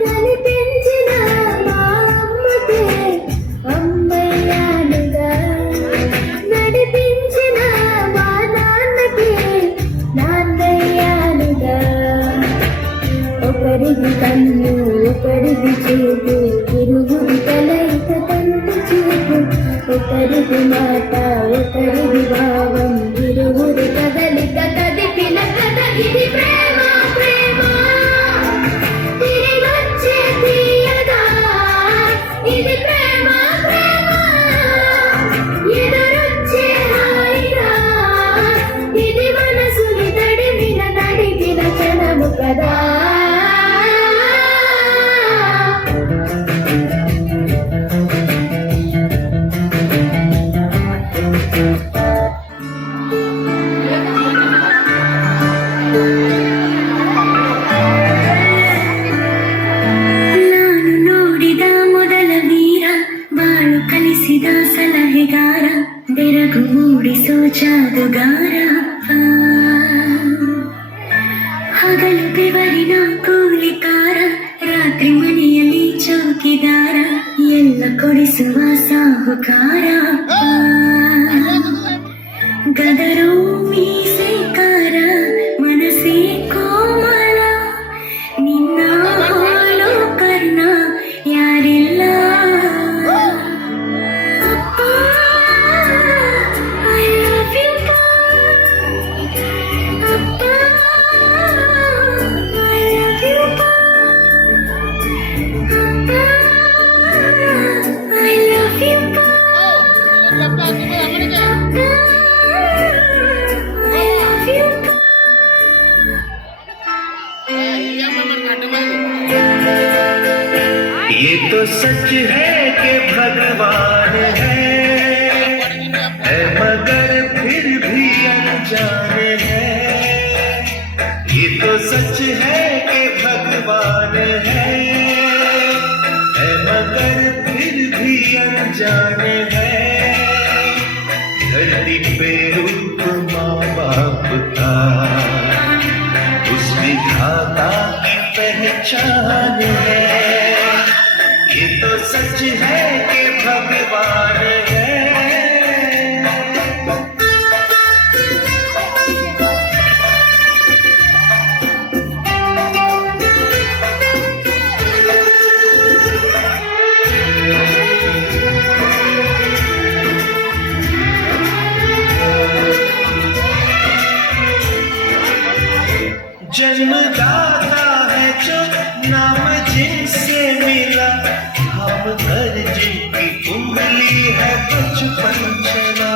కనిపించిన మా అమ్మకే అమ్మయ్యానుగా, నడిపించిన మా నాన్నకే నాన్నయ్యానుగా. ఒకరిది కన్ను ఒకరిది చేతు, ఇరువురి కలయిక తండ్రి చూపు. ఒకరిది మాట ఒకరిది భావం, ఇరువురి కదలిక కదిపిన కథ ఇది ప్రేమ. ప్రేమ తిరిగొచ్చే తీయగా ఇది ప్రేమ. ప్రేమ ఎదురొచ్చే హాయిగా ఇది మనసుని తడిమిన క్షణము కదా. ಸಲಹೆಗಾರ ಬೆರಗು ಮೂಡಿಸೋ ಜಾದುಗಾರ, ಹಗಲು ಬೆವರಿನ ಕೂಲಿಕಾರ, ರಾತ್ರಿ ಮನೆಯಲ್ಲಿ ಚೌಕಿದಾರ, ಎಲ್ಲ ಕೊಡಿಸುವ ಸಾಹುಕಾರ. ಗದರೋ ಮೀಸೆಕಾರ ಮನಸ್ಸೇ ಕೋಮಲ, ನಿನ್ನ ಹಾಲು ಕರ್ಣ ಯಾರಿಲ್ಲ. ये तो सच है कि भगवान है मगर फिर भी अनजान है। ये तो सच है कि भगवान है मगर फिर भी अनजान है। धरती पे रूप माँ बाप का उस विधाता की पहचान है। ये तो सच है कि भगवान है। जन्मदाता है जो नाम जिनसे मिला, हम घर जिनकी उंगली है बचपन चला।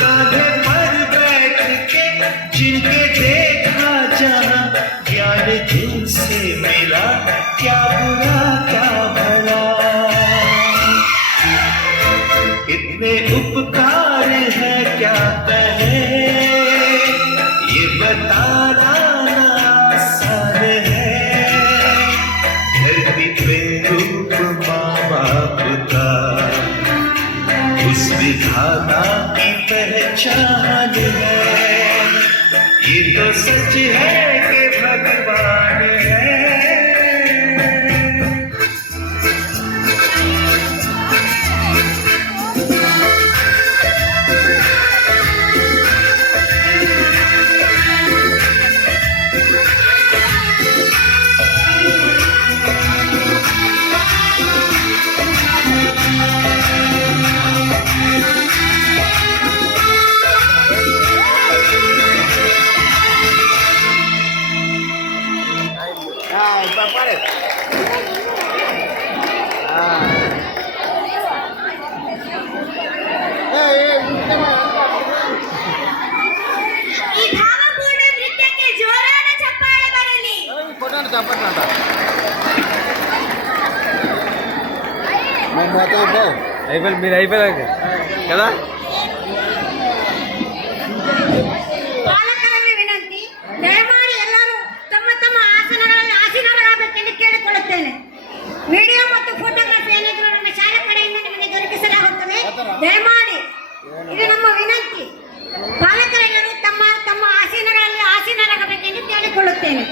कांधे पर बैठ के जिनके देखा जहाँ, ज्ञान जिनसे मिला क्या बुरा क्या भला। इतने उपकार है क्या कहे ये बताना आसान है। धरती पे रूप माँ बाप का उस विधाता की पहचान है। ये तो सच है कि भगवान है। మీరు అయిపోయాక కదా. ಪಾಲಕರಲ್ಲಿ ವಿನಂತಿ, ದಯಮಾಡಿ ಎಲ್ಲರೂ ತಮ್ಮ ತಮ್ಮ ಆಸನಗಳಲ್ಲಿ ಆಸೀನರಾಗಬೇಕೆಂದು ಕೇಳಿಕೊಳ್ಳುತ್ತೇನೆ. ವಿಡಿಯೋ ಮತ್ತು ಫೋಟೋಗ್ರಫಿ ಏನಿದ್ರು ನಮ್ಮ ಶಾಲಾ ಕಡೆಯಿಂದ ನಿಮಗೆ ದೊರಕಿಸಲಾಗುತ್ತದೆ. ದಯಮಾಡಿ ಇದು ನಮ್ಮ ವಿನಂತಿ. ಪಾಲಕರೆಲ್ಲರೂ ತಮ್ಮ ತಮ್ಮ ಆಸೀನಗಳಲ್ಲಿ ಆಸೀನರಾಗಬೇಕೆಂದು ಕೇಳಿಕೊಳ್ಳುತ್ತೇನೆ.